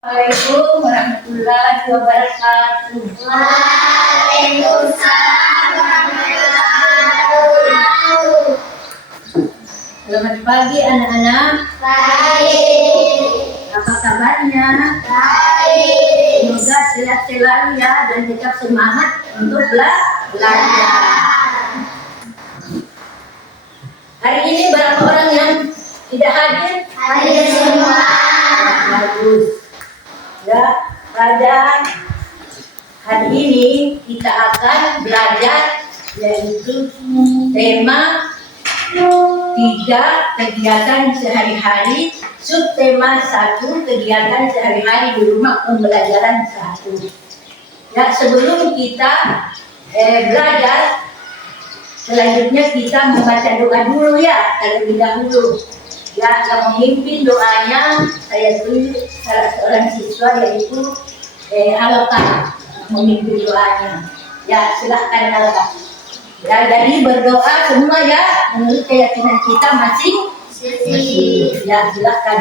Assalamualaikum warahmatullahi wabarakatuh. Waalaikumsalam warahmatullahi wabarakatuh. Selamat pagi anak-anak. Baik. Apa kabarnya? Baik. Semoga sehat selalu ya dan tetap semangat untuk belajar. Hari ini berapa orang yang tidak hadir? Hadir semua. Bagus. Ya, pada hari ini kita akan belajar yaitu tema 3 kegiatan sehari-hari, subtema 1 kegiatan sehari-hari di rumah pembelajaran 1. Ya, sebelum kita belajar, selanjutnya kita membaca doa dulu ya, terlebih dahulu. Ya, yang memimpin doanya saya tunjuk salah seorang siswa yaitu Alka memimpin doanya. Ya, silakan Alka. Ya, jadi berdoa semua ya menurut keyakinan kita masing. Ya, silakan.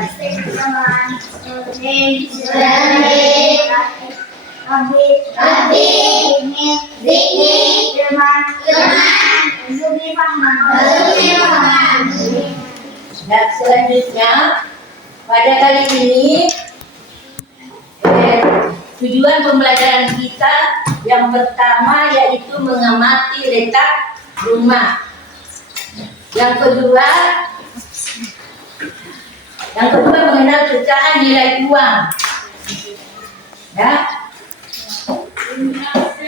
Ya, selanjutnya pada kali ini tujuan pembelajaran kita yang pertama yaitu mengamati letak rumah. Yang kedua mengenal pecahan nilai uang. Ya.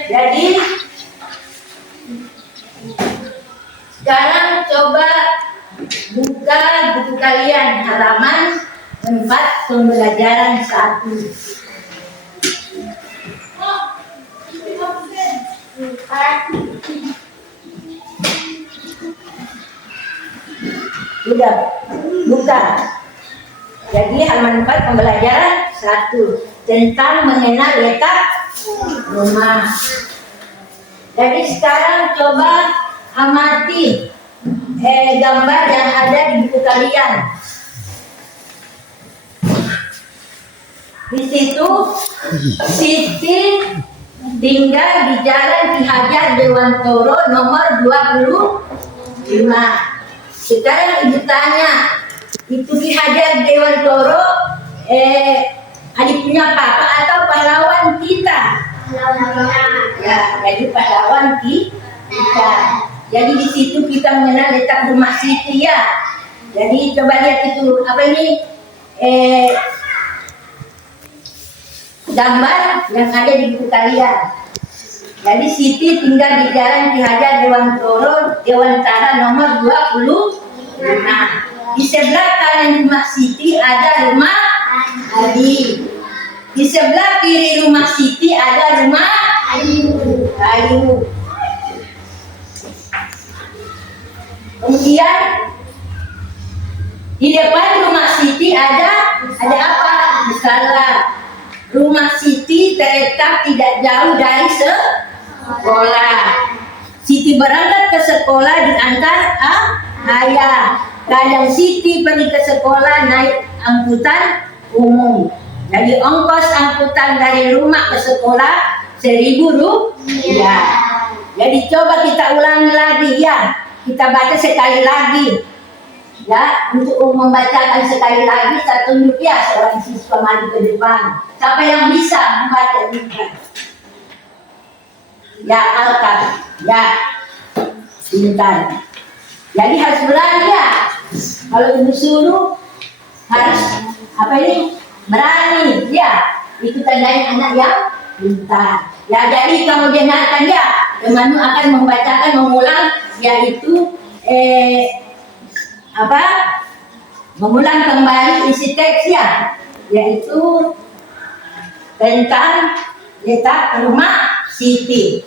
Jadi sekarang coba buka buku kalian halaman 4 pembelajaran 1. Sudah buka. Jadi halaman 4 pembelajaran 1 tentang mengenal letak rumah. Jadi sekarang coba amati gambar yang ada di buku kalian. Di situ Siti tinggal di Jalan Ki Hajar Dewantoro nomor 25. Sekarang ibu tanya, itu Ki Hajar Dewantoro adik punya papa atau pahlawan kita? Ya, jadi pahlawan kita. Jadi di situ kita mengenal letak rumah Siti ya. Jadi coba lihat itu apa ini gambar yang ada di buku kalian. Jadi Siti tinggal di Jalan Ki Hajar Dewantara nomor 25. Di sebelah kanan rumah Siti ada rumah Adi. Di sebelah kiri rumah Siti ada rumah Ayu. Kemudian di depan rumah Siti ada apa? Salah. Rumah Siti terletak tidak jauh dari sekolah. Siti berangkat ke sekolah diantar ayah. Kadang Siti pergi ke sekolah naik angkutan umum. Jadi ongkos angkutan dari rumah ke sekolah 1.000 rupiah. Jadi coba kita ulangi lagi ya. Kita baca sekali lagi. Ya, untuk membacakan sekali lagi saya tunjuk ya seorang siswa maju ke depan. Siapa yang bisa membaca juga? Ya, Alka. Ya, pintar. Jadi harus berani ya. Kalau ibu suruh harus apa ini? Berani ya. Itu tandanya anak yang pintar. Ya, jadi kamu dengarkan ya. Temanmu akan membacakan mengulang yaitu mengulang kembali isi teks ya, yaitu tentang letak rumah Siti.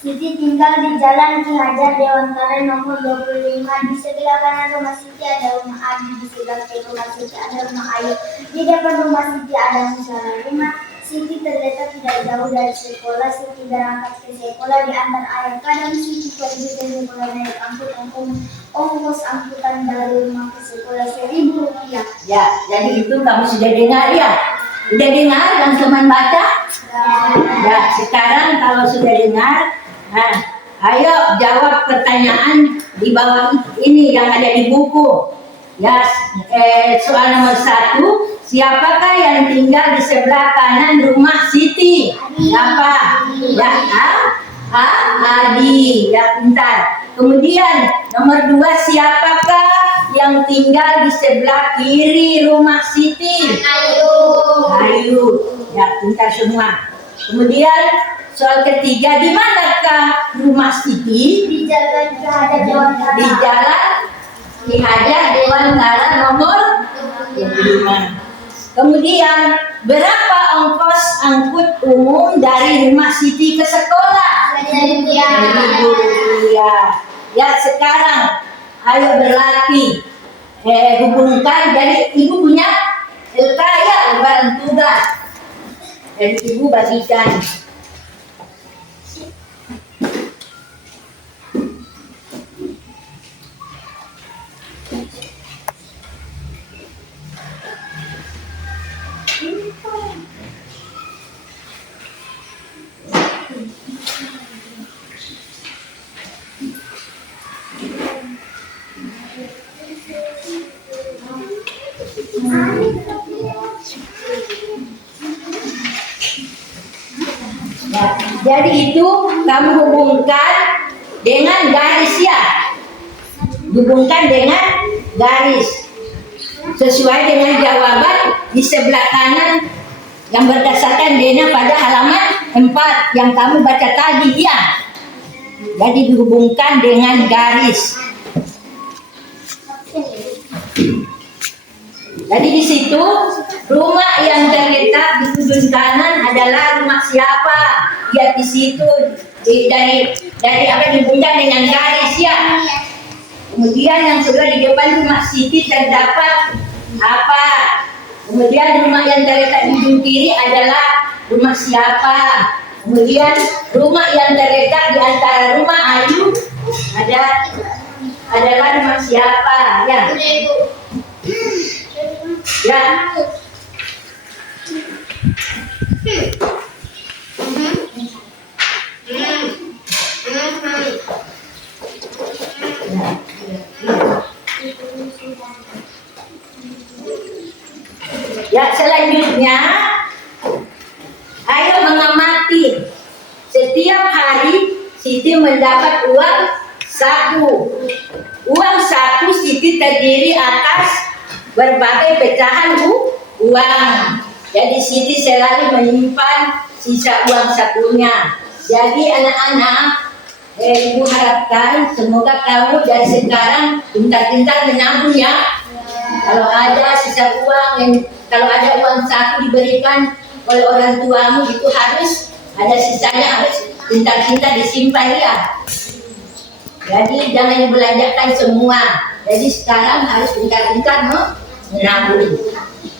Siti tinggal di Jalan Ki Hajar Dewantara nomor 25. Di sebelah kanan rumah Siti ada rumah Adi, di sebelah kiri rumah Siti ada rumah Ayu. Di depan rumah Siti ada musola. Rumah Siti terletak tidak jauh dari sekolah. Siti berangkat ke sekolah diantar ayah. Kadang Siti pergi ke sekolah naik angkutan umum. Ongkos angkutan dari rumah ke sekolah 1.000 rupiah. Ya, jadi itu kamu sudah dengar ya. Udah dengar dan teman baca? Ya, sekarang kalau sudah dengar, nah, ayo jawab pertanyaan di bawah ini yang ada di buku. Ya, soal nomor 1, siapakah yang tinggal di sebelah kanan rumah Siti? Siapa? Ya, Adi. Ya, pintar. Kemudian nomor 2, siapakah yang tinggal di sebelah kiri rumah Siti? Ayu. Ya, pintar semua. Kemudian soal ketiga, di manakah rumah Siti? Di jalan Ki Hajar Dewantara. Di jalan Ki Hajar Dewantara nomor 25. Kemudian berapa ongkos angkut umum dari rumah Siti ke sekolah? 1.000 rupiah. Ya, sekarang ayo berlatih. Hubungkan, jadi ibu punya LKY, lebaran tugas. Dan ibu bagikan. Ya, jadi itu kamu hubungkan dengan garis ya. Hubungkan dengan garis. Sesuai dengan jawaban di sebelah kanan yang berdasarkan DNA pada halaman 4 yang kamu baca tadi ya. Jadi dihubungkan dengan garis. Jadi di situ rumah yang terletak di ujung kanan adalah rumah siapa? Lihat di situ dari apa dihubungkan dengan garis ya. Kemudian yang sudah di depan rumah Siti terdapat apa? Kemudian rumah yang terletak di ujung kiri adalah rumah siapa? Kemudian rumah yang terletak di antara rumah Ayu adalah rumah siapa? Ya. Ya. Ya, selanjutnya ayo mengamati. Setiap hari Siti mendapat uang saku. Uang saku Siti terdiri atas berbagai pecahan uang. Jadi Siti selalu menyimpan sisa uang sakunya. Jadi anak-anak, ibu harapkan semoga kamu dari sekarang pintar-pintar menabung ya. Kalau ada sisa uang, kalau ada uang saku diberikan oleh orang tuamu itu harus ada sisanya, harus pintar-pintar disimpan ya. Jadi jangan dibelanjakan semua. Jadi sekarang harus pintar-pintar menabung.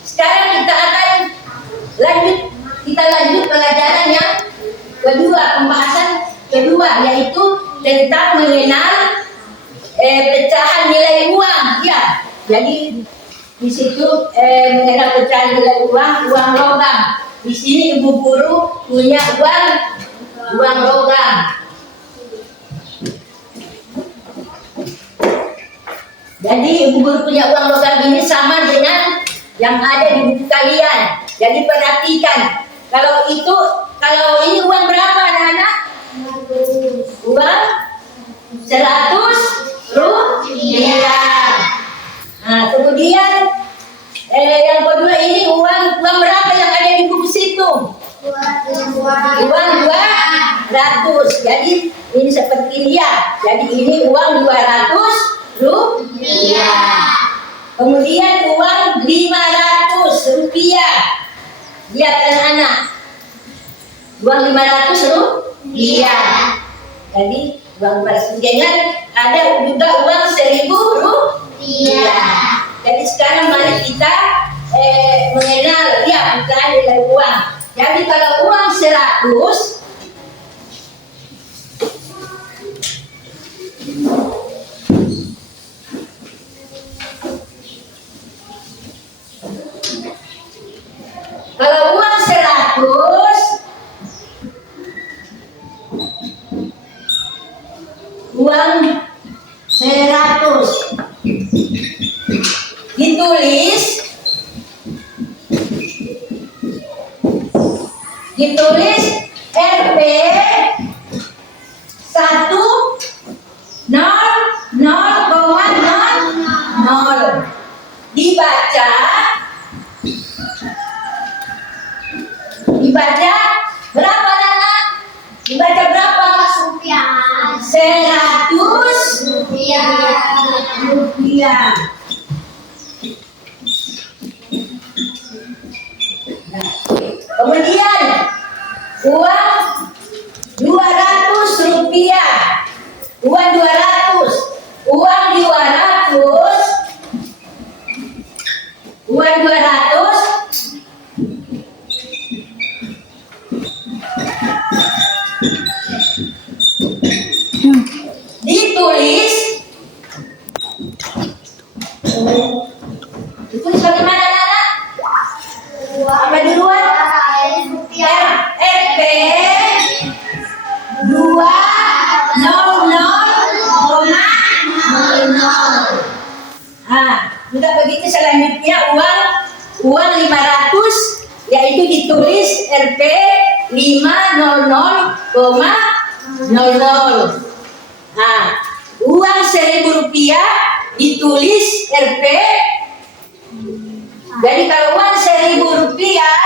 Sekarang kita lanjut pelajaran yang kedua, pembahasan kedua, yaitu tentang mengenal pecahan nilai uang ya. Jadi di situ mengenal pecahan nilai uang logam. Di sini ibu guru punya uang logam. Jadi ibu guru punya uang logam ini sama dengan yang ada di buku kalian. Jadi perhatikan. Kalau ini uang berapa anak-anak? Uang 100 rupiah. Nah, kemudian yang kedua ini uang berapa yang ada di buku situ? Uang 200. Jadi ini seperti ini ya. Jadi ini uang 200 rupiah. Kemudian uang 500 rupiah. Lihat anak-anak. Uang 500 rupiah. Jadi uang 500 rupiah. Ada juga uang 1.000 rupiah. Jadi sekarang mari kita mengenal ya pecahan nilai uang. Jadi kalau uang 100 kalau ditulis Rp 100,00. Dibaca berapa Nana? Dibaca berapa? Rupiah. 100 rupiah. Nah, kemudian uang 200 rupiah. Uang 200. Uang 200. Uang 200 ditulis bagaimana Nana? Apa duluan? Rp 200,00. Juga begitu selanjutnya uang 500 yaitu ditulis Rp 500,00. Uang 1.000 rupiah ditulis Rp. Jadi kalau uang 1.000 rupiah,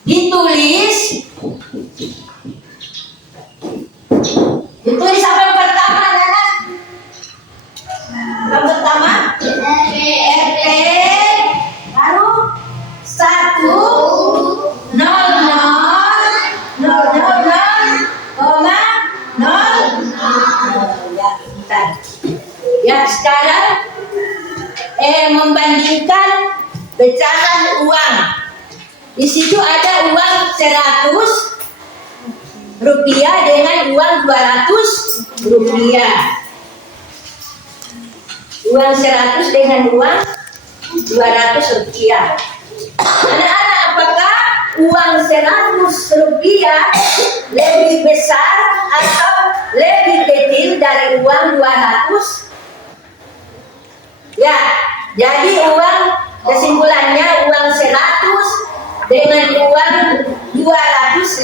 ditulis apa yang pertama Nana? Yang pertama Rp baru 100,00,0. Ya, sekarang membandingkan pecahan uang. Di situ ada uang 100 rupiah dengan uang 200 rupiah. Uang 100 dengan uang 200 rupiah. Anak-anak, apakah uang 100 rupiah lebih besar atau lebih kecil dari uang 200? Ya, jadi kesimpulannya uang 100 dengan uang 200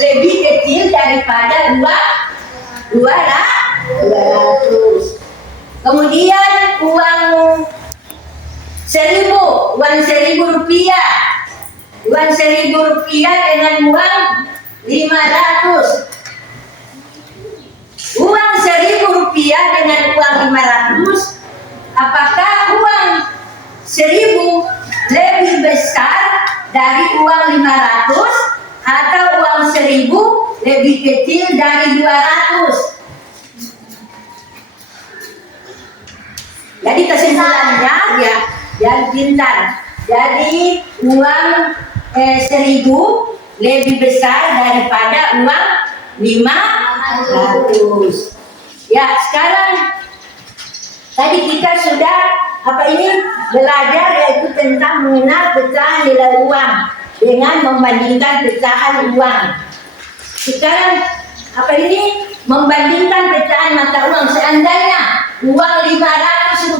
lebih kecil daripada uang 200. Kemudian uang 1.000 rupiah. Uang 1.000 rupiah dengan uang 500. Uang 1.000 rupiah dengan uang 500. Apakah uang 1.000 lebih besar dari uang 500 atau uang 1.000 lebih kecil dari 200? Jadi kesimpulannya ya pintar. Jadi uang 1.000 lebih besar daripada uang 500. Ya, sekarang tadi kita sudah belajar yaitu tentang mengenal pecahan nilai uang dengan membandingkan pecahan uang. Sekarang membandingkan pecahan mata uang. Seandainya uang 500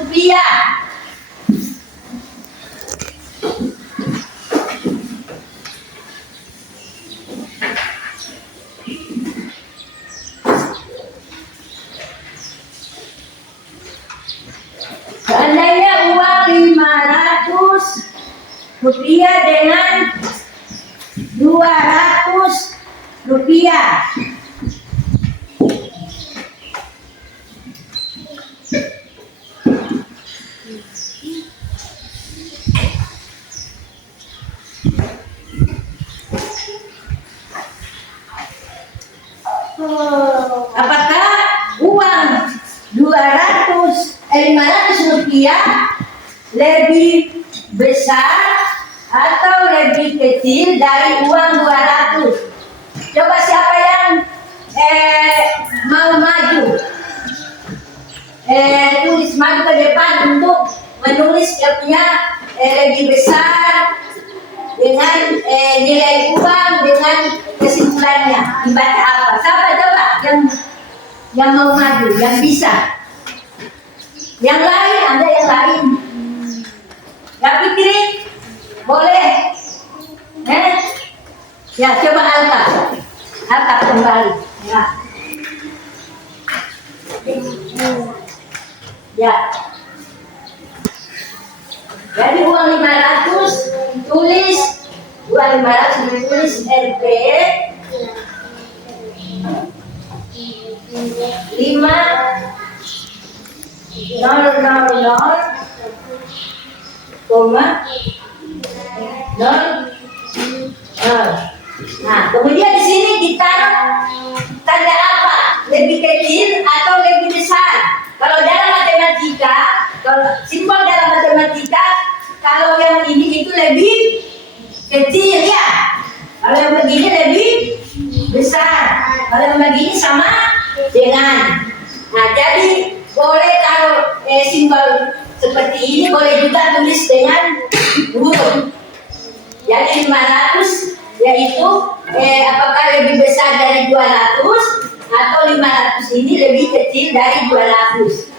rupiah dengan 200 rupiah. Apakah uang 500 rupiah lebih besar atau lebih kecil dari uang 200? Coba siapa yang mau maju? Tulis maju ke depan untuk menulis yang punya lebih besar dengan nilai uang dengan kesimpulannya. Dibaca apa? Siapa coba yang yang mau maju, yang bisa. Yang lain, ada yang lain. Gak pikirin, boleh. Ya coba angkat kembali. Ya. Jadi uang 500 tulis uang 500 ditulis RP 5,00,0. Nah, kemudian di sini ditaruh tanda apa? Lebih kecil atau lebih besar? Kalau dalam matematika, kalau simbol dalam matematika, kalau yang ini itu lebih kecil ya. Kalau yang begini lebih besar. Kalau yang begini sama dengan. Nah, jadi boleh taruh simbol seperti ini, boleh juga tulis dengan huruf. Jadi 500 yaitu apakah lebih besar dari 200 atau 500 ini lebih kecil dari 200.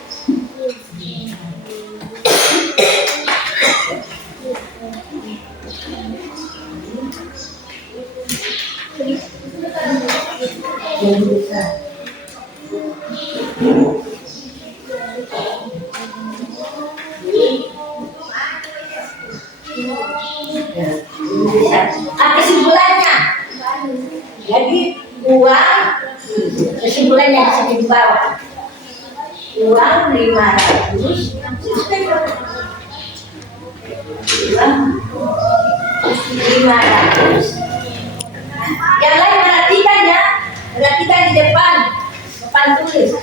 Kesimpulannya, jadi uang kesimpulannya di sini di bawah, uang 500, uang 500. Yang lain perhatikan ya, perhatikan di depan tulis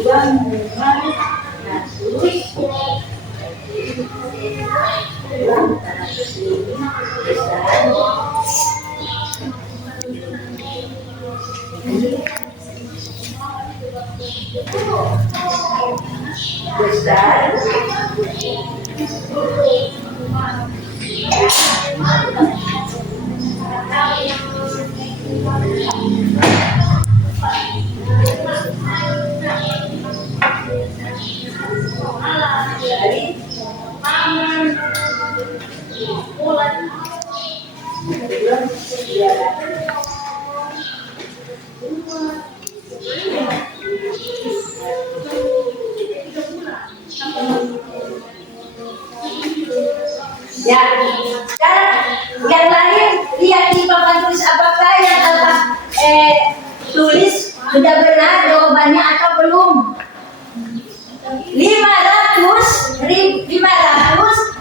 uang 500. Besar. Ya, sekarang yang lain lihat di papan tulis apakah yang tulis sudah benar jawabannya atau belum. 500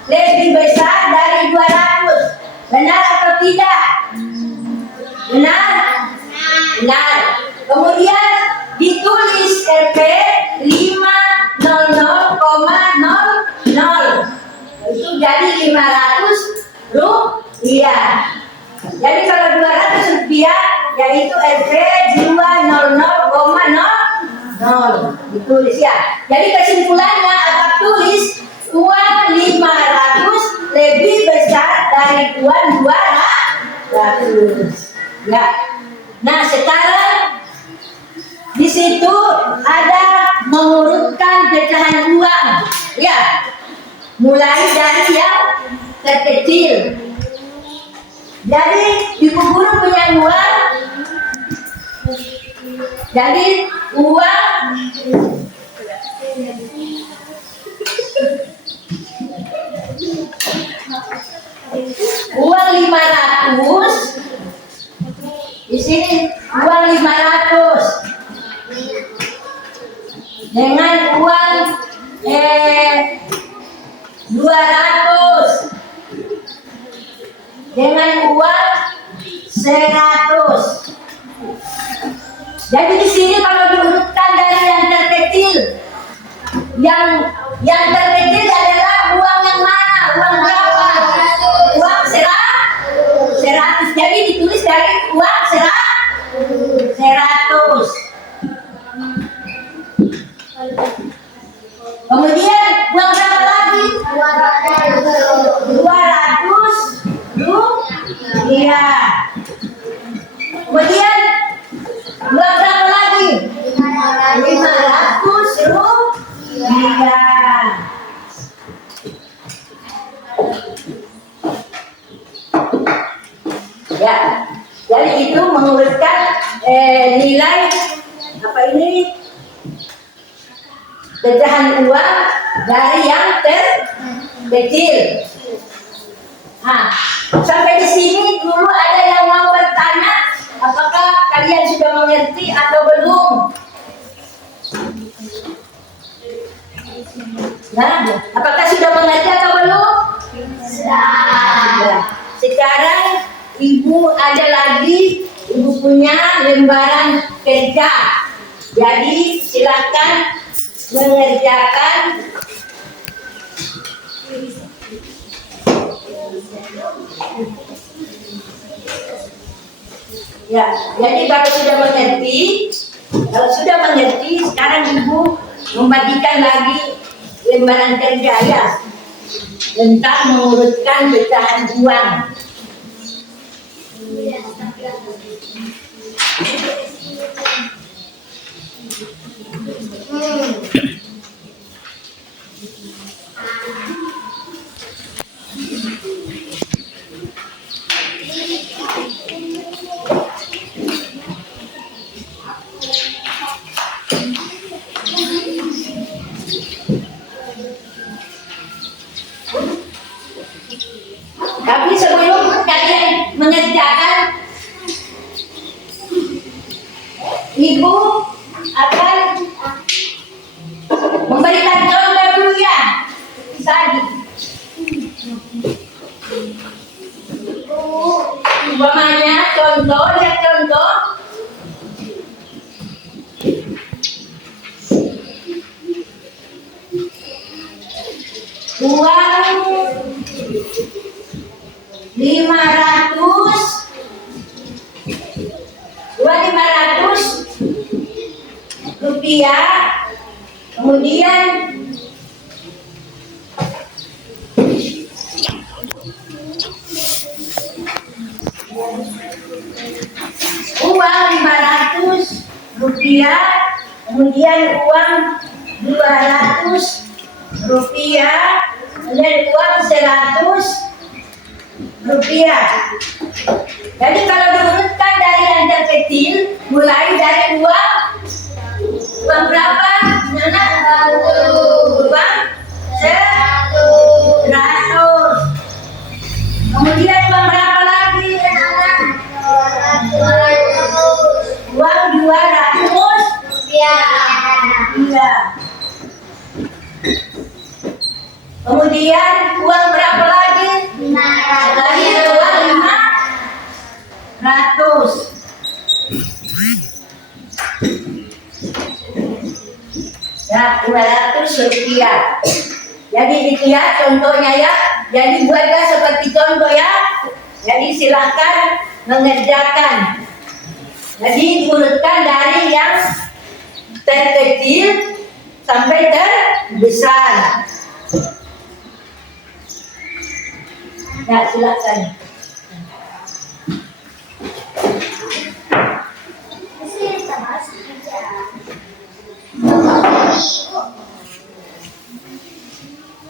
lebih besar dari 200. Benar atau tidak? Benar? Benar. Kemudian ditulis RP 500,00. Itu jadi 500 rupiah. Jadi kalau 200 rupiah yaitu RP 200,00 ditulis ya. Jadi kesimpulannya akan tulis uang 500 lebih besar dari uang 200. Ya. Nah, sekarang di situ ada mengurutkan pecahan uang. Ya. Mulai dari yang terkecil. Jadi ibu guru punya uang. Jadi uang uang 500. Di sini uang 500 dengan uang 200 dengan uang 100. Jadi di sini kalau diurutkan dari yang terkecil, yang terkecil adalah uang yang mana? Uang berapa? Uang 100. Jadi ditulis dari uang 100. Kemudian uang berapa lagi? 200 rupiah. Kemudian uang berapa lagi? 500 Iya. Ya, jadi itu mengurutkan nilai apa ini pecahan uang dari yang terkecil. Nah, sampai di sini dulu ada yang mau bertanya, apakah kalian sudah mengerti atau belum? Nah, apakah sudah mengerti atau belum? Sudah. Sekarang ibu ada lagi, ibu punya lembaran kerja. Jadi silakan mengerjakan ya. Jadi kalau sudah mengerti, sekarang ibu membagikan lagi lembaran kerja ya tentang mengurutkan pecahan uang. Tapi sebelum kalian mengerjakan, ibu akan memberikan contoh dulu ya. Tadi umpamanya contoh ya, contoh uang 500 rupiah, kemudian uang 500 rupiah, kemudian uang 200 rupiah, kemudian uang 100 rupiah. Jadi kalau diurutkan dari yang terkecil, mulai dari uang berapa? Nana? Uang 100. Kemudian uang berapa lagi? Uang 200 rupiah. Iya. Kemudian uang berapa lagi? 500. Uang 500. Ya, 200 rupiah. Jadi itu ya contohnya ya. Jadi buatlah seperti contoh ya. Jadi silakan mengerjakan. Jadi diurutkan dari yang terkecil sampai terbesar. Ya, silakan.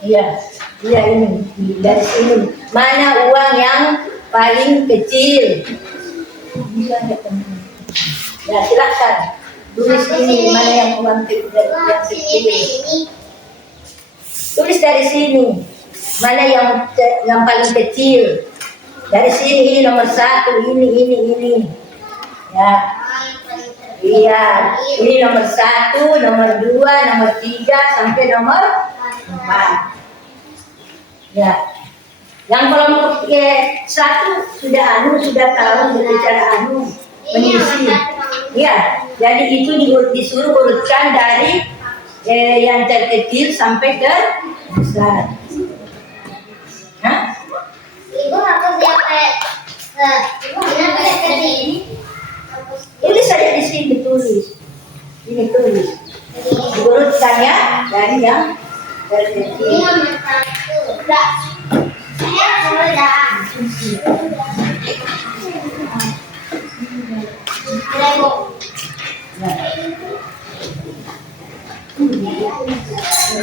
Iya, iya ini dari sini. Mana uang yang paling kecil? Ya, silakan. Tulis ini mana yang uang kecil. Tulis dari sini. Mana yang paling kecil? Dari sini ini nomor 1, ini. Ya. Iya, ini nomor 1, nomor 2, nomor 3 sampai nomor 4. Ya. Yang kelompok 1 sudah tahu berbicara mengisi. Ya, jadi itu disuruh urutkan dari yang terkecil sampai ke besar. Hah? Ibu hapus Ibu kenapa ini? Tulis saja di sini, tulis. Ini tulis. Diurutkan ya dari yang terkecil. Ini nomor 1. Enggak. Saya sudah. Ada Bu. Nah. Ya.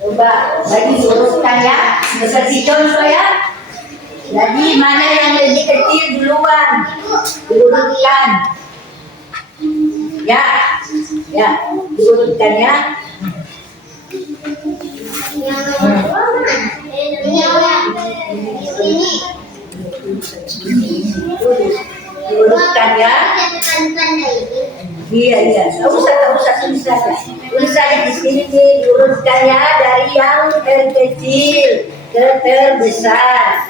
Coba lagi uruskan ya, seperti contoh ya. Jadi mana yang lebih kecil duluan diurutkan. Ya, ya diurutkan ya. Diurutkan ya. Iya iya, tak usah tulis saja. Tulis saja di sini nih, diurutkan ya dari yang terkecil ke terbesar.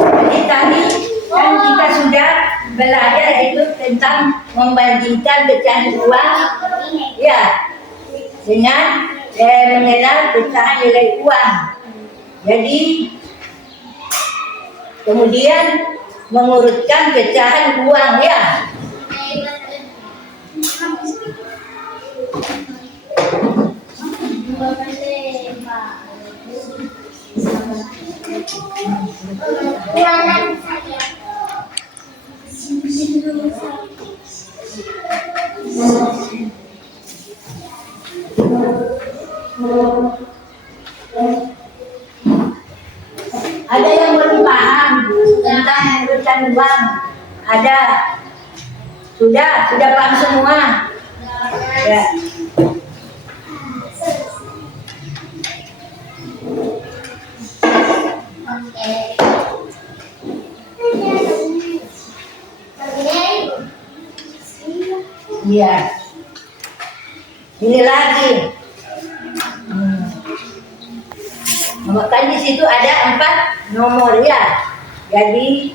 Jadi tadi kan kita sudah belajar itu tentang membandingkan pecahan uang ya dengan mengenal pecahan nilai uang. Jadi kemudian mengurutkan pecahan uang ya. Ada yang belum paham tentang mengurutkan uang? Ada? Sudah paham semua? Ya. Iya. Ini lagi. Maka di situ ada 4 nomor ya. Jadi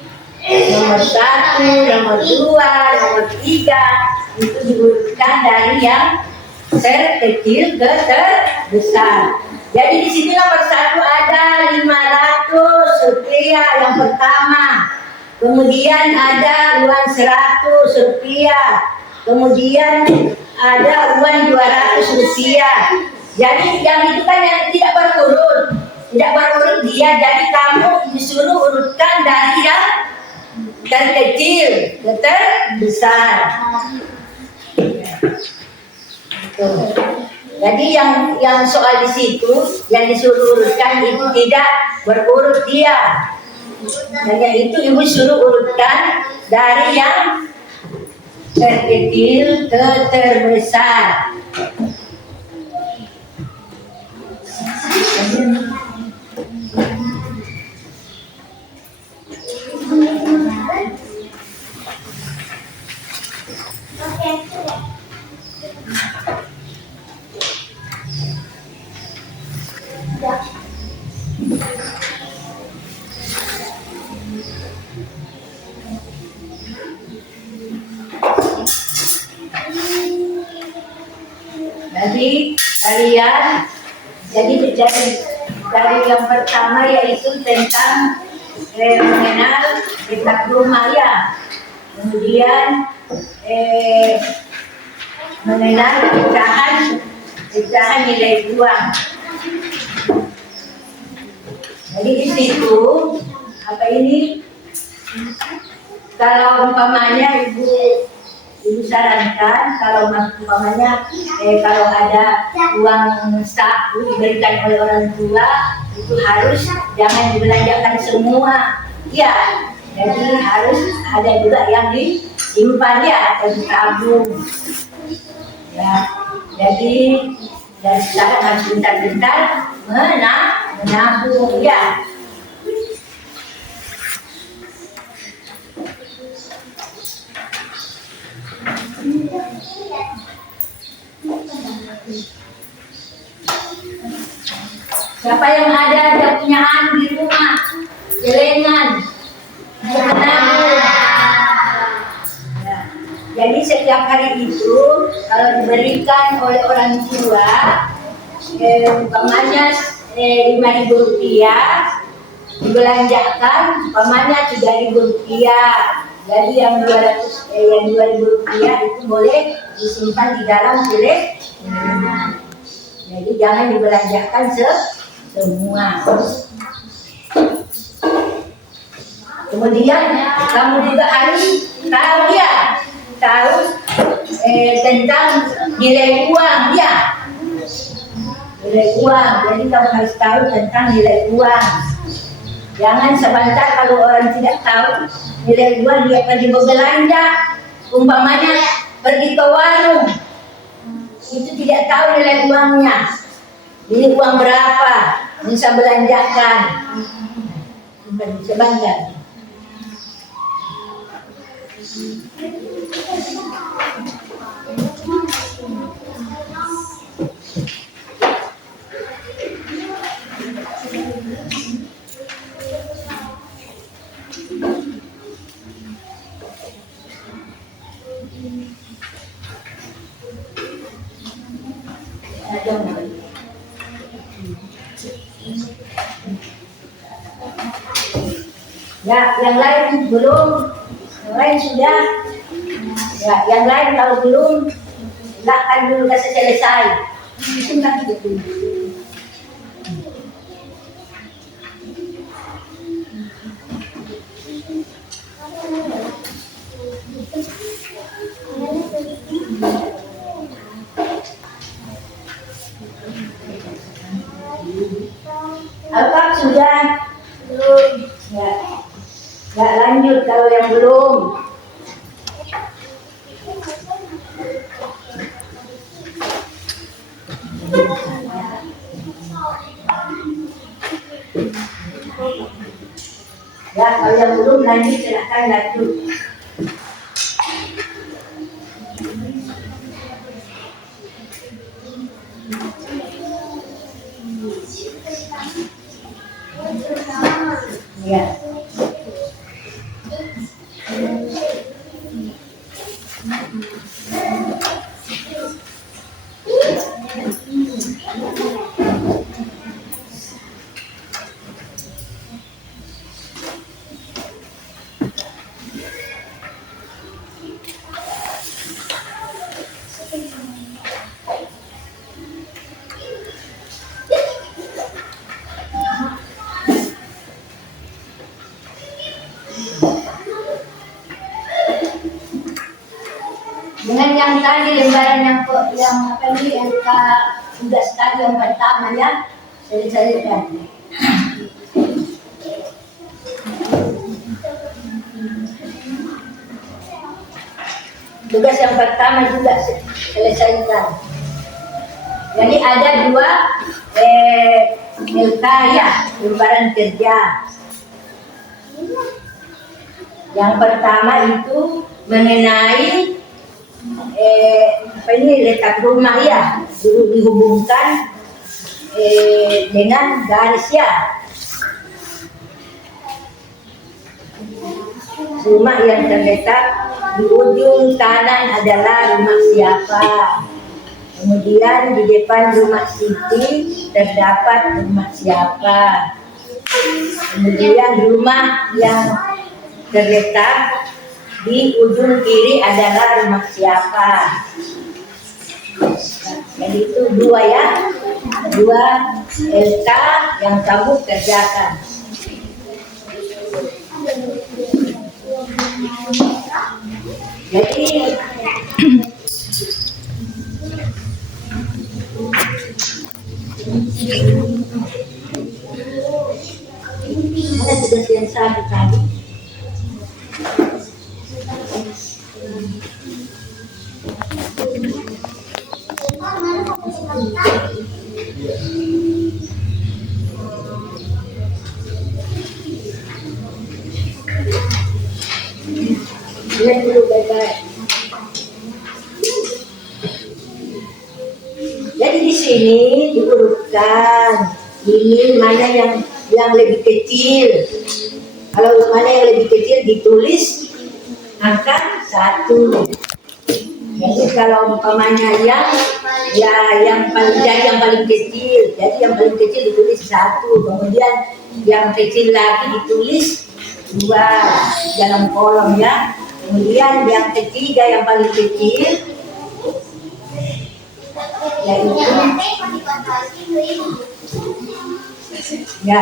nomor 1, nomor 2, nomor 3 itu diurutkan dari yang terkecil ke terbesar. Jadi di sini nomor 1 ada 500 rupiah yang pertama. Kemudian ada uang 100 rupiah. Kemudian ada uang 200 rupiah. Jadi yang itu kan yang tidak berurut. Tidak berurut dia, jadi kamu disuruh urutkan dari yang terkecil ke terbesar. Jadi yang soal di situ yang disuruh urutkan itu tidak berurut dia. Dan yang itu ibu suruh urutkan dari yang terkecil ke terbesar. Jadi kalian dari yang pertama yaitu tentang mengenal petak rumah ya. Kemudian mengenal pecahan nilai uang. Jadi di situ apa ini? Kalau umpamanya ibu sarankan kalau umpamanya kalau ada uang saku diberikan oleh orang tua itu harus jangan dibelanjakan semua ya, jadi harus ada juga yang disimpan ya atau ditabung ya. Jadi dan sekarang harus bentar-bentar menabung ya. Siapa yang ada punyaan di rumah, celengan, jangan nabung. Ya. Jadi setiap hari itu kalau diberikan oleh orang tua, umpamanya 5.000 rupiah, dibelanjakan, umpamanya 3.000 rupiah. Jadi yang 2.000 rupiah itu boleh disimpan di dalam celengan. Jadi jangan dibelanjakan semua. Kemudian kamu juga harus tahu tentang nilai uang ya. Nilai uang. Jadi kamu harus tahu tentang nilai uang. Jangan sebentar kalau orang tidak tahu nilai uang dia pergi berbelanja. Umpamanya pergi ke warung, itu tidak tahu nilai uangnya. Ini uang berapa? Bisa belanjakan. Sebentar. Ya, yang lain belum, yang lain sudah. Ya, yang lain kalau belum, silakan dulu kasih selesai. Apa sudah? Belum. Ya. Nggak lanjut kalau yang belum. Ya, kalau yang belum lanjut silakan lanjut. Ya. Dengan yang tadi lembaran yang apa ini LK tugas tadi yang pertama ya, selesaikan. Tugas yang pertama juga selesaikan. Jadi ada 2 LK ya, lembaran kerja. Yang pertama itu mengenai apa ini letak rumah ya, dihubungkan dengan garis ya. Rumah yang terletak di ujung kanan adalah rumah siapa. Kemudian di depan rumah Siti terdapat rumah siapa. Kemudian rumah yang terletak di ujung kiri adalah rumah siapa. Jadi itu 2 ya, 2 LK yang kamu kerjakan. Jadi mana tugas yang satu tadi? Lihat dulu baik-baik. ini diurutkan. Ini mana yang lebih kecil. Kalau mana yang lebih kecil ditulis angka 1. Jadi kalau umpamanya yang paling kecil, jadi yang paling kecil ditulis 1, kemudian yang kecil lagi ditulis 2 dalam kolom ya. Kemudian yang ketiga yang paling kecil yaitu ya.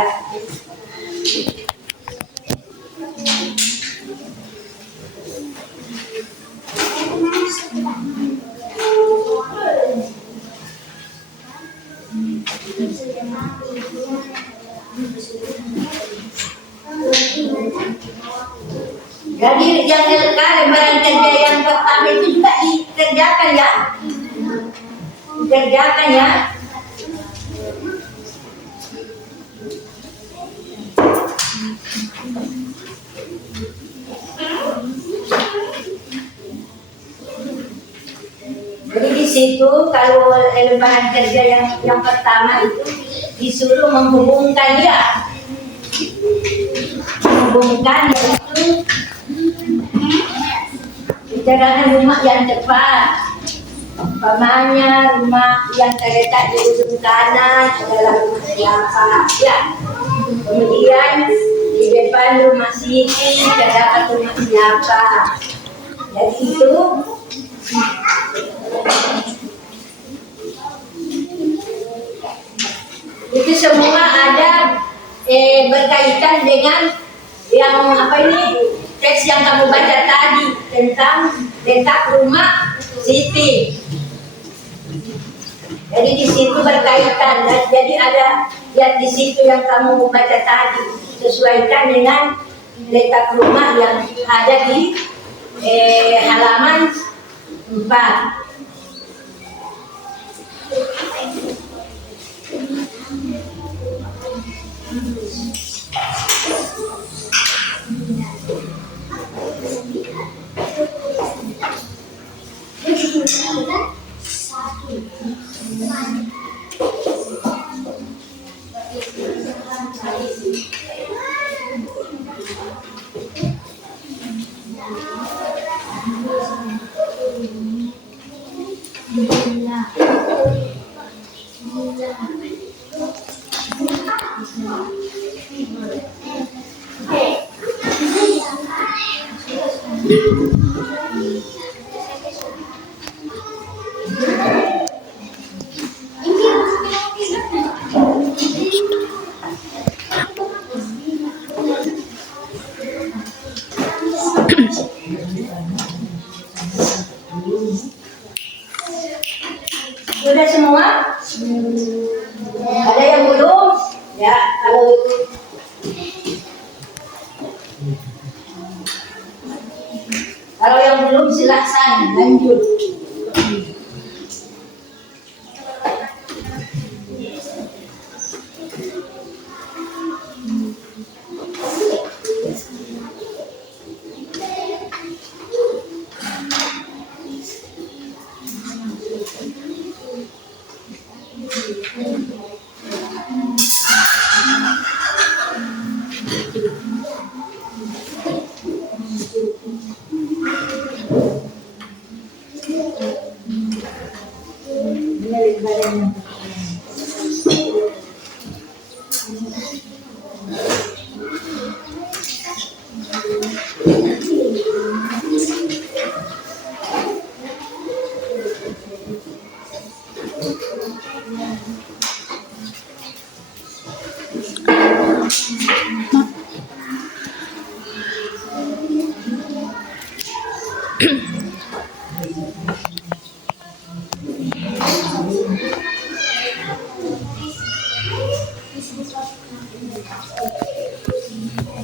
Jadi yang lembaran kerja yang pertama itu juga dikerjakan ya. Dikerjakan ya. Jadi di situ kalau lembaran kerja yang pertama itu disuruh menghubungkan ya. Menghubungkan yaitu perjalanan rumah yang cepat. Umpamanya rumah yang terletak di ujung kanan adalah rumah siapa ya. Kemudian di depan rumah Siti terdapat rumah siapa. Jadi itu semua ada berkaitan dengan yang teks yang kamu baca tadi tentang letak rumah Siti. Jadi di situ berkaitan. Jadi ada yang di situ yang kamu baca tadi sesuaikan dengan letak rumah yang ada di halaman 4. Sudah semua? Ada yang belum? Ya, kalau yang belum silakan lanjut.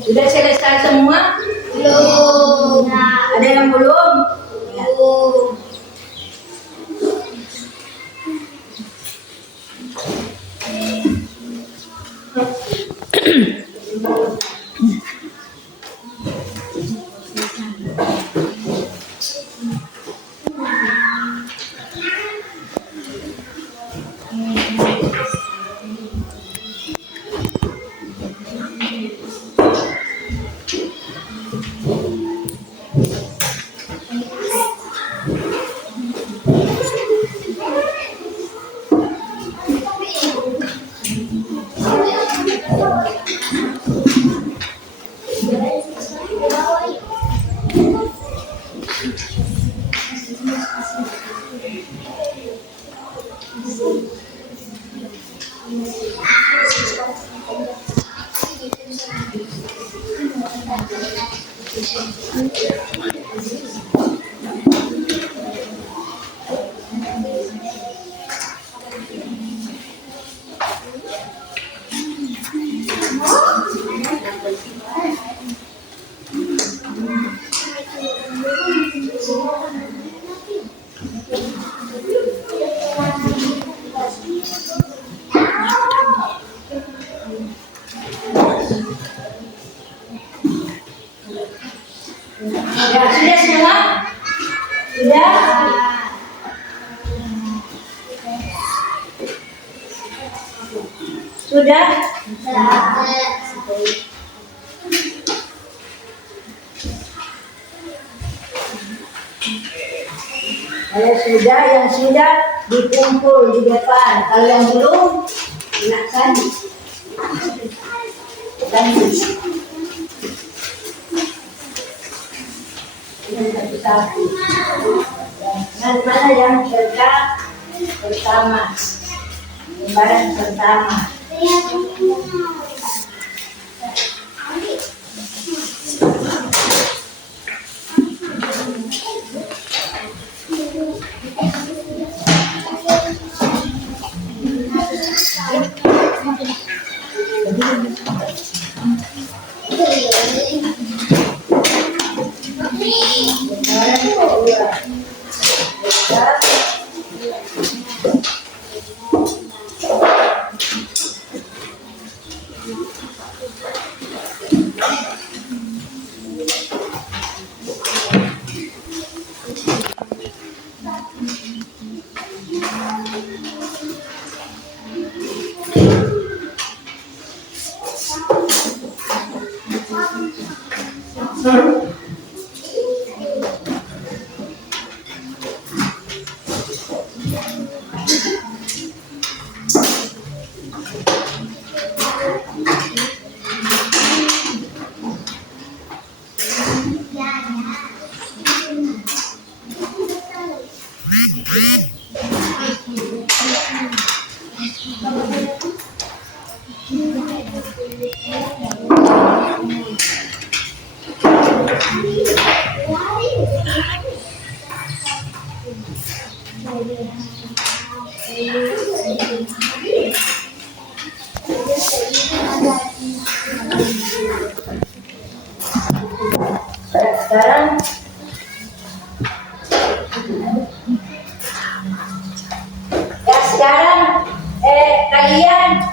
Sudah selesai semua? Belum. Ada yang belum? Belum. Sudah? Kalau sudah, yang sudah dikumpul di depan. Kalau yang belum, silakan. Yang satu-satu. Mana yang pertama? Lembaran pertama. Sekarang kalian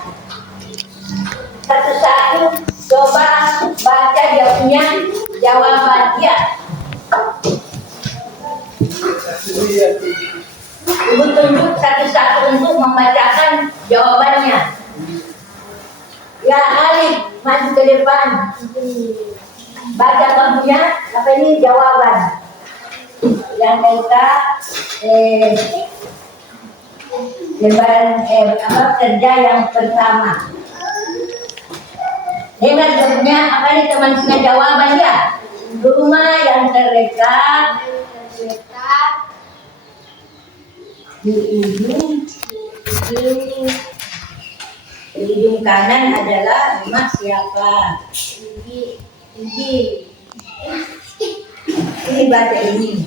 satu-satu coba baca jawabnya, jawabannya. Ibu tunjuk satu-satu untuk membacakan jawabannya. Ya, Alif, maju ke depan. Baca kamunya, apa ini jawaban. Yang kita lembaran kerja yang pertama. Dengar jawabnya, apa ini teman-teman jawaban ya? Rumah yang terletak di ujung kanan adalah rumah siapa? Ini baca ini.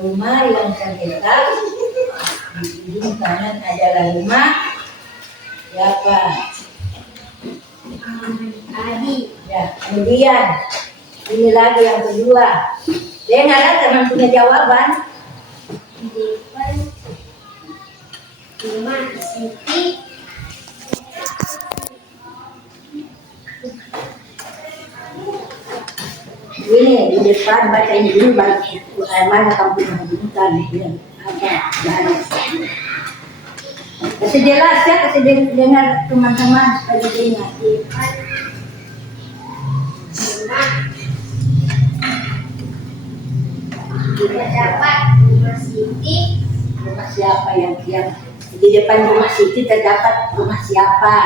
Rumah yang terletak di ujung kanan adalah rumah siapa? Adi. Ya, kemudian ini lagi yang kedua. Dengarlah teman punya jawaban. Rumah Siti. Ini di depan baca ini dulu, baru mana kamu bukan ya. Apa? Kasih jelas ya, kasih dengar teman-teman supaya dengar. Terdapat rumah Siti. Rumah siapa yang di depan rumah Siti terdapat rumah siapa?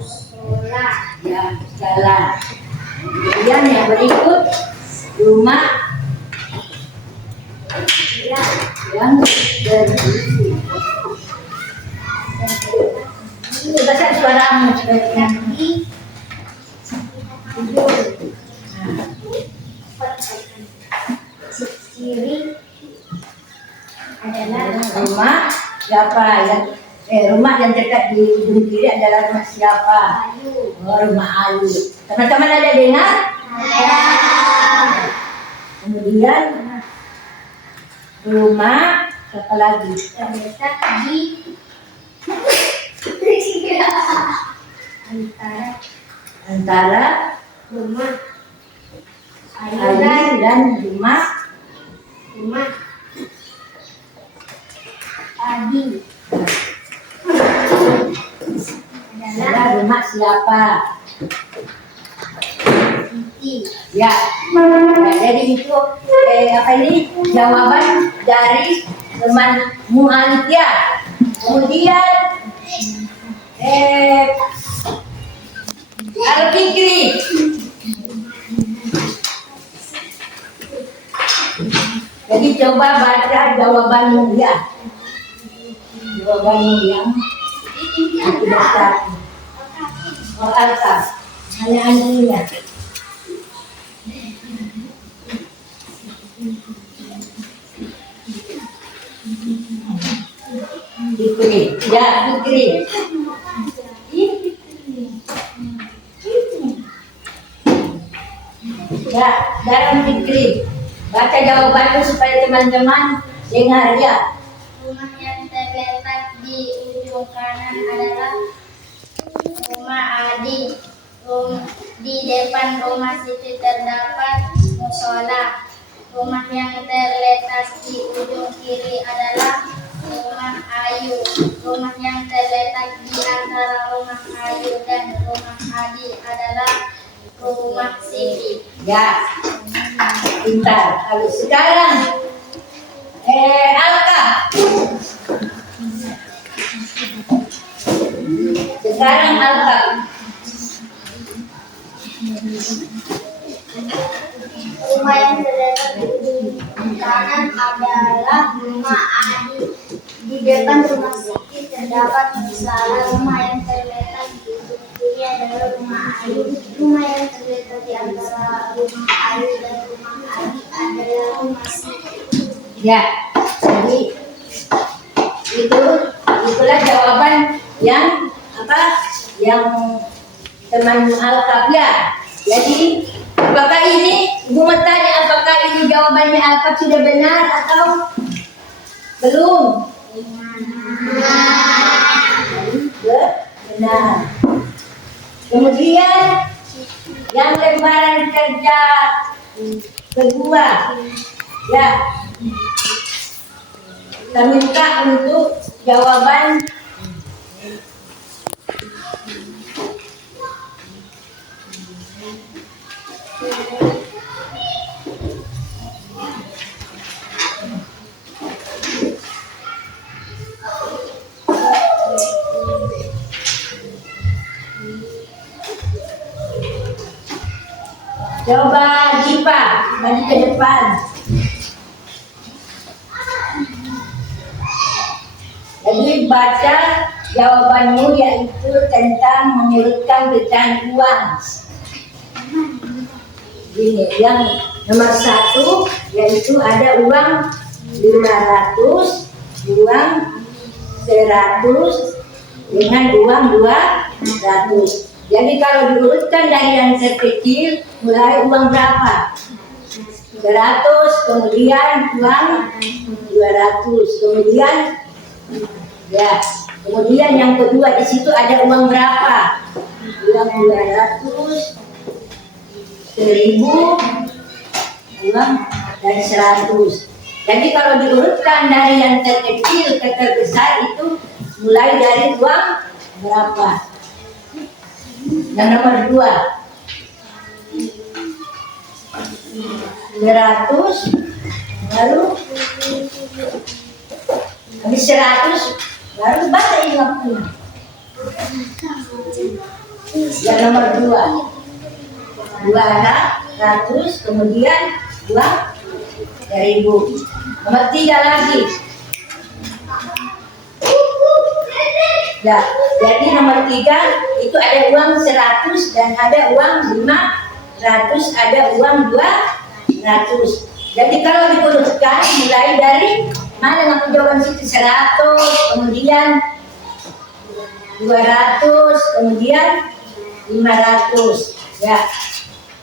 Sekolah. Ya, salah. Kemudian yang berikut rumah yang berisi. Bahasa suaramu Kiri adalah rumah siapa rumah yang dekat di ujung kiri adalah rumah siapa? Ayu. Oh, rumah Ayu. Teman-teman ada dengar? Ada. Kemudian rumah siapa lagi? Terletak di Antara rumah Ayu Ayu dan rumah Adi Adalah rumah siapa? Siti. Ya. Nah, jadi itu apa ini jawaban dari teman Mu'alif ya. Kemudian Al-Fikri. Jadi coba baca jawabanmu ya. Jawabanmu yang aku baca. Oh, Alka. Hanya anjingnya. Fikri. Ya, Fikri. Ya, dalam Fikri. Baca jawabanmu supaya teman-teman dengar ya. Rumah yang terletak di ujung kanan adalah rumah Adi. Di depan rumah Siti terdapat musola. Rumah yang terletak di ujung kiri adalah rumah Ayu. Rumah yang terletak di antara rumah Ayu dan rumah Adi adalah rumah Siti. Ya, pintar. Lalu sekarang, Alka. Sekarang Alka. Rumah yang terletak di ujung kanan adalah rumah Adi. Di depan rumah Siti terdapat musola. Rumah yang terletak di ujung kiri adalah rumah Ayu. Rumah yang terletak di antara rumah Ayu dan rumah Adi adalah rumah Siti. Ya, jadi itulah jawaban yang apa? Yang teman Alkaf ya. Jadi apakah ini Ibu bertanya apakah ini jawabannya Alkaf sudah benar atau belum? Benar. Kemudian yang lembaran kerja kedua ya, kita minta untuk jawaban coba Dipa maju ke depan. Jadi baca jawabanmu yaitu tentang mengurutkan pecahan uang. Ini yang nomor 1 yaitu ada uang 500, uang 100 dengan uang 200. Jadi kalau diurutkan dari yang terkecil mulai uang berapa? 100, kemudian uang 200, kemudian ya, kemudian yang kedua di situ ada uang berapa? Uang 200, 1000, uang dan 100. Jadi kalau diurutkan dari yang terkecil ke terbesar itu mulai dari uang berapa? Yang nomor 2 100, baru habis 100 baru baca 50. Yang nomor 2 200, kemudian uang 1000. Nomor 3 lagi. Ya, jadi nomor 3 itu ada uang 100 dan ada uang 500, ada uang 200. Jadi kalau diurutkan mulai dari mana yang aku jawaban situ 100, kemudian 200, kemudian 500. Ya.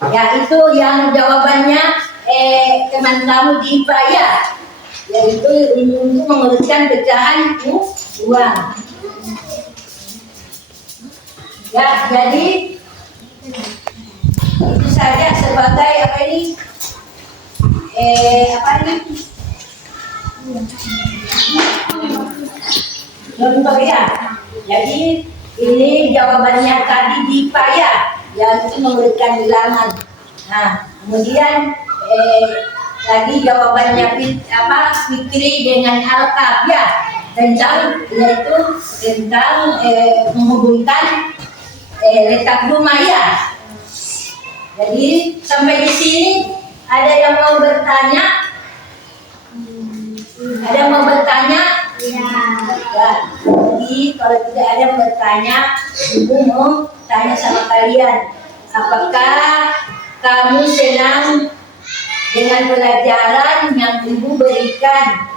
Ya itu yang jawabannya teman kamu Diva ya. Yaitu untuk mengurutkan pecahan uang. Ya, jadi itu saja sebagai apa ini Contoh ya. Jadi ini jawabannya tadi Dipa ya, yang itu memberikan bilangan. Nah, kemudian lagi jawabannya Fitri dengan Alkaf ya, tentang yaitu tentang menghubungkan letak rumah ya. Jadi sampai di sini ada yang mau bertanya? Ada yang mau bertanya? Ya. Jadi kalau tidak ada yang bertanya, Ibu mau tanya sama kalian, apakah kamu senang dengan pelajaran yang Ibu berikan?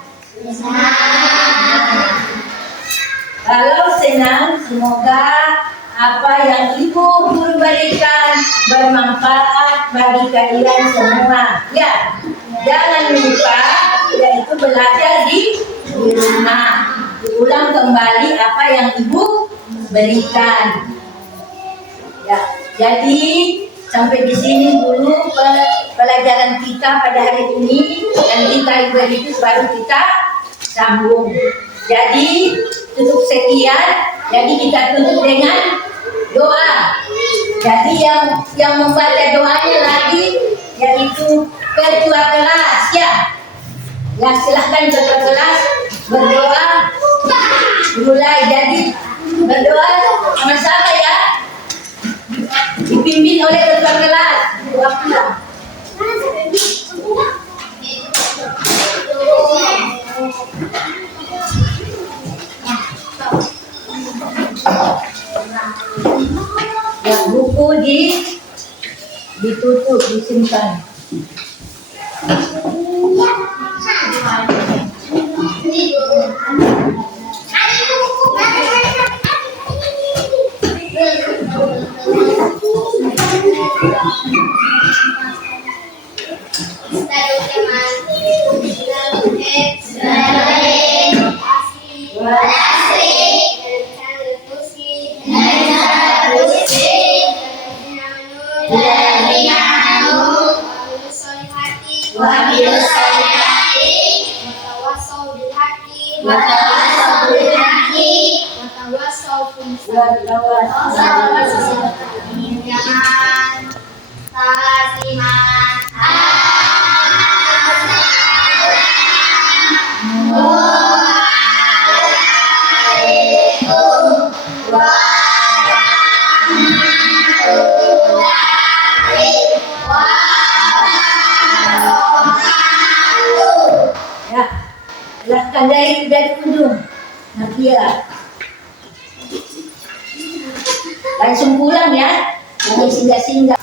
Kalau senang, semoga apa yang Ibu guru berikan bermanfaat bagi kalian semua. Ya, jangan lupa yaitu belajar di rumah. Diulang kembali apa yang Ibu berikan. Ya, jadi sampai di sini dulu pelajaran kita pada hari ini, dan kita berikut baru kita sambung. Jadi tutup sekian. Jadi kita tutup dengan doa. Jadi yang membaca doanya lagi yaitu ketua kelas ya. Ya, silahkan ketua kelas berdoa. Mulai, jadi berdoa sama-sama ya. Dipimpin oleh ketua kelas. Doa pula. Ya, buku ditutup, disimpan. Silahkan dari ujung. Nanti ya. Langsung pulang ya. Jangan singgah-singgah.